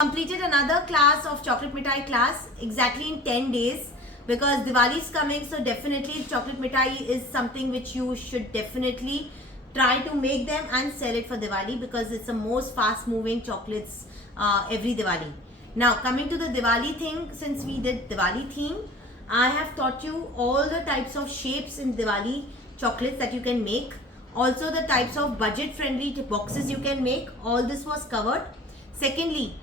Completed another class of chocolate mithai class exactly in 10 days because Diwali is coming, so definitely chocolate mithai is something which you should definitely try to make them and sell it for Diwali because it's the most fast moving chocolates every Diwali. Now coming to the Diwali thing, since we did Diwali theme, I have taught you all the types of shapes in Diwali chocolates that you can make. Also the types of budget friendly boxes you can make. All this was covered. Secondly,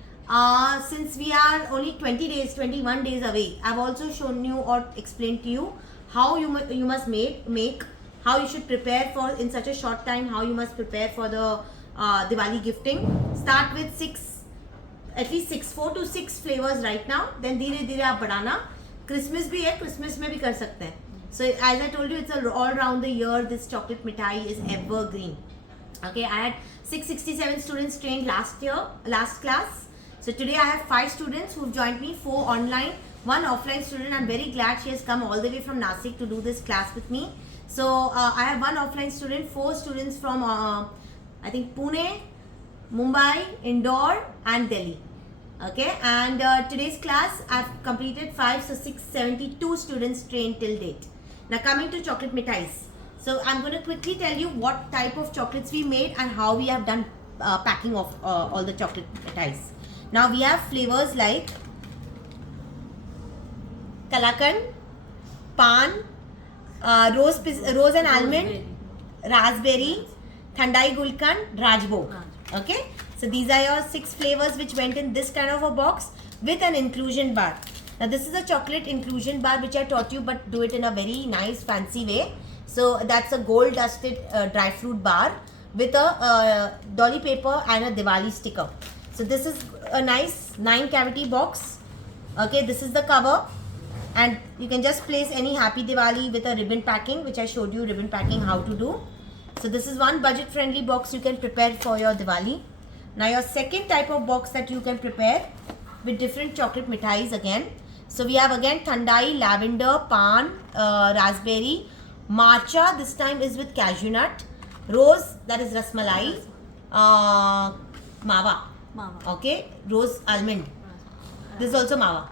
since we are only 20 days, 21 days away, I've also shown you or explained to you how you must make, how you should prepare for in such a short time, how you must prepare for the Diwali gifting. Start with at least 4 to 6 flavors right now. Then धीरे धीरे आप बढ़ाना. Christmas भी है, Christmas में भी कर सकते हैं. So as I told you, it's all around the year. This chocolate mithai is evergreen. Okay, I had 667 students trained last class. So today I have 5 students who've joined me, 4 online, 1 offline student. I'm very glad she has come all the way from Nasik to do this class with me. So I have 1 offline student, 4 students from I think Pune, Mumbai, Indore and Delhi. Okay, and today's class I've completed 5, so 672 students trained till date. Now coming to chocolate mithais. So I'm going to quickly tell you what type of chocolates we made and how we have done packing of all the chocolate mithais. Now we have flavors like Kalakand, Pan, rose and almond, raspberry, Thandai Gulkand, Rajbhog. Okay, so these are your 6 flavors which went in this kind of a box with an inclusion bar. Now this is a chocolate inclusion bar which I taught you, but do it in a very nice fancy way. So that's a gold dusted dry fruit bar with a dolly paper and a Diwali sticker. So this is a nice 9 cavity box. Okay, this is the cover and you can just place any happy Diwali with a ribbon packing, which I showed you ribbon packing how to do. So this is one budget friendly box you can prepare for your Diwali. Now your second type of box that you can prepare with different chocolate mithais again. So we have again Thandai, lavender, pan, raspberry, matcha, this time is with cashew nut, rose, that is rasmalai, mawa. Okay, rose almond. This is also mawa.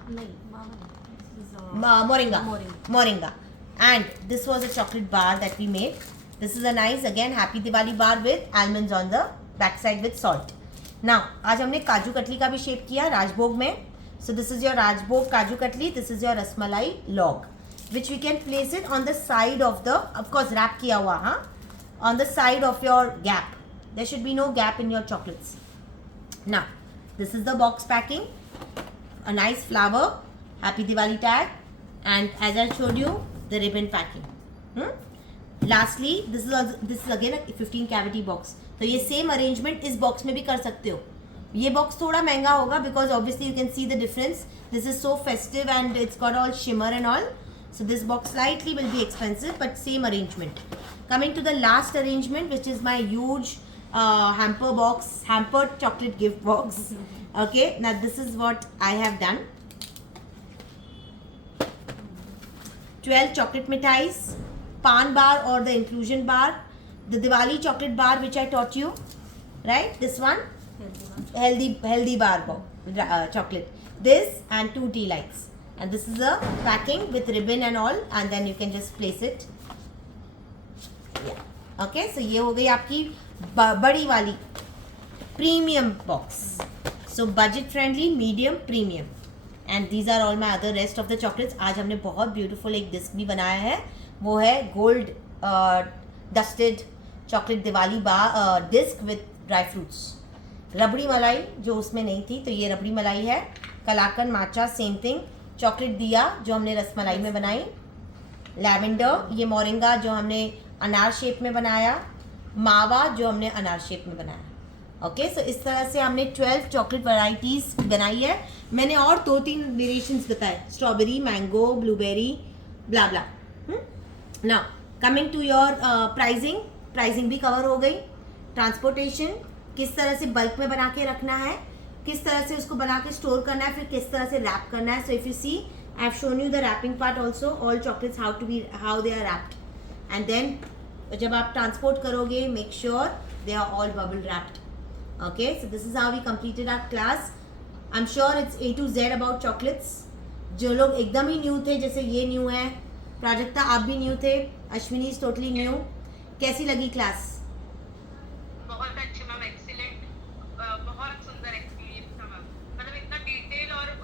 Moringa. And this was a chocolate bar that we made. This is a nice again happy Diwali bar with almonds on the backside with salt. Now, आज हमने काजू कतली का भी shape किया राजभोग में. So this is your Rajbhog Kaju Katli. This is your Rasmalai log, which we can place it on the side of the, of course wrap किया हुआ, हाँ, on the side of your gap. There should be no gap in your chocolates. Now, this is the box packing. A nice flower, Happy Diwali tag, and as I showed you, the ribbon packing. Lastly, this is again a 15 cavity box. तो ये same arrangement इस box में भी कर सकते हो. ये box थोड़ा महंगा होगा because obviously you can see the difference. This is so festive and it's got all shimmer and all. So this box slightly will be expensive but same arrangement. Coming to the last arrangement, which is my huge hampered chocolate gift box. Okay, now this is what I have done. 12 chocolate mithais, pan bar or the inclusion bar, the Diwali chocolate bar which I taught you, right? This one. Healthy bar chocolate, this and 2 tea lights, and this is a packing with ribbon and all, and then you can just place it. Yeah. Okay, so ये हो गई आपकी बड़ी वाली premium box. So budget friendly, medium, premium, and these are all my other rest of the chocolates. आज हमने बहुत beautiful एक disc भी बनाया है, वो है gold dusted chocolate Diwali bar disc with dry fruits. रबड़ी मलाई जो उसमें नहीं थी, तो ये रबड़ी मलाई है. कलाकंद माचा सेम थिंग. चॉकलेट दिया जो हमने रसमलाई में बनाई. लैवेंडर, ये मोरिंगा जो हमने अनार शेप में बनाया. मावा जो हमने अनार शेप में बनाया. ओके, सो इस तरह से हमने 12 चॉकलेट वैरायटीज़ बनाई है. मैंने और 2-3 वेरिएशंस बताए, strawberry, mango, blueberry, blah blah. Now coming to your pricing भी कवर हो गई. ट्रांसपोर्टेशन, किस तरह से बल्क में बना के रखना है, किस तरह से उसको बना के स्टोर करना है, फिर किस तरह से रैप करना है. So if you see, I have shown you the wrapping part also, all chocolates how they are wrapped, and then जब आप ट्रांसपोर्ट करोगे, make sure they are all bubble wrapped. Okay, so this is how we completed our class. I am sure it's A to Z about chocolates. जो लोग एकदम ही new थे, जैसे ये new है, प्राजक्ता आप भी न्यू थे, अश्विनी इज टोटली न्यू. कैसी लगी क्लास? बहुत अच्छी मैम, एक्सीलेंट, बहुत सुंदर एक्सपीरियंस था मैम. मतलब इतना डिटेल और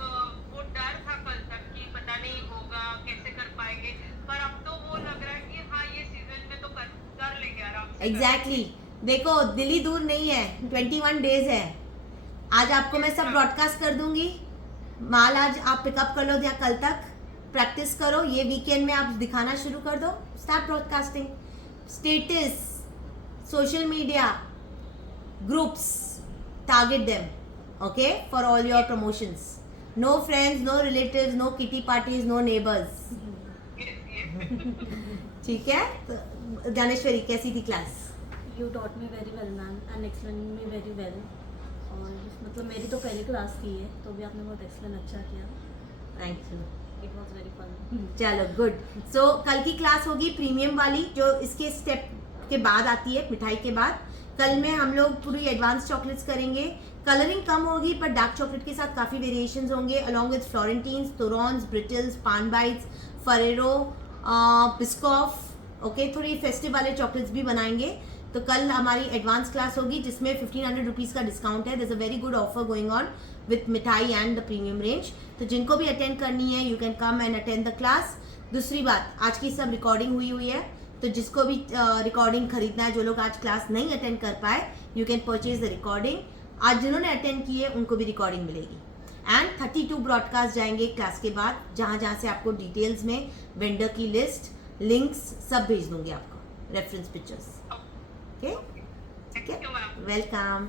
वो डर था कल तक कि पता नहीं होगा कैसे कर पाएंगे, पर अब तो वो लग रहा है कि हाँ ये सीजन में तो कर लेंगे आराम से. एग्जैक्टली. देखो दिल्ली दूर नहीं है, 21 डेज है. आज आपको मैं सब ब्रॉडकास्ट कर दूंगी. माल आज आप पिकअप कर लो या कल तक प्रैक्टिस करो. ये वीकेंड में आप दिखाना शुरू कर दो. Start broadcasting, status, social media, groups, target them, okay, for all your promotions. No friends, no relatives, no kitty parties, no neighbours. ठीक है. तो ज्ञानेश्वरी कैसी थी class? You taught me very well ma'am and explained me very well. और मतलब मेरी तो पहली क्लास थी है, तो भी आपने बहुत एक्सप्लेन अच्छा किया. Thank you. It was very fun. चलो गुड. सो कल की क्लास होगी प्रीमियम वाली, जो इसके स्टेप के बाद आती है, मिठाई के बाद. कल में हम लोग पूरी एडवांस चॉकलेट्स करेंगे. कलरिंग कम होगी पर डार्क चॉकलेट के साथ काफ़ी वेरिएशंस होंगे, अलॉन्ग विद फ्लोरेंटीन्स, तोरॉन्स, ब्रिटल्स, पान बाइट्स, फरेरो, बिस्कॉफ. ओके, थोड़ी फेस्टिव वाले चॉकलेट्स भी बनाएंगे. तो कल हमारी एडवांस क्लास होगी जिसमें 1500 रुपीज़ का डिस्काउंट है. There is a very good offer going on with mithai and the premium range. तो जिनको भी अटेंड करनी है, you can come and attend the class. दूसरी बात, आज की सब रिकॉर्डिंग हुई है, तो जिसको भी रिकॉर्डिंग खरीदना है, जो लोग आज क्लास नहीं अटेंड कर पाए, you can purchase the recording. आज जिन्होंने अटेंड की है उनको भी रिकॉर्डिंग मिलेगी. एंड 32 ब्रॉडकास्ट जाएंगे क्लास के बाद, जहाँ जहाँ से आपको डिटेल्स में वेंडर की लिस्ट, लिंक्स सब भेज दूंगी आपको, रेफरेंस पिक्चर्स. ओके, ठीक है, वेलकम.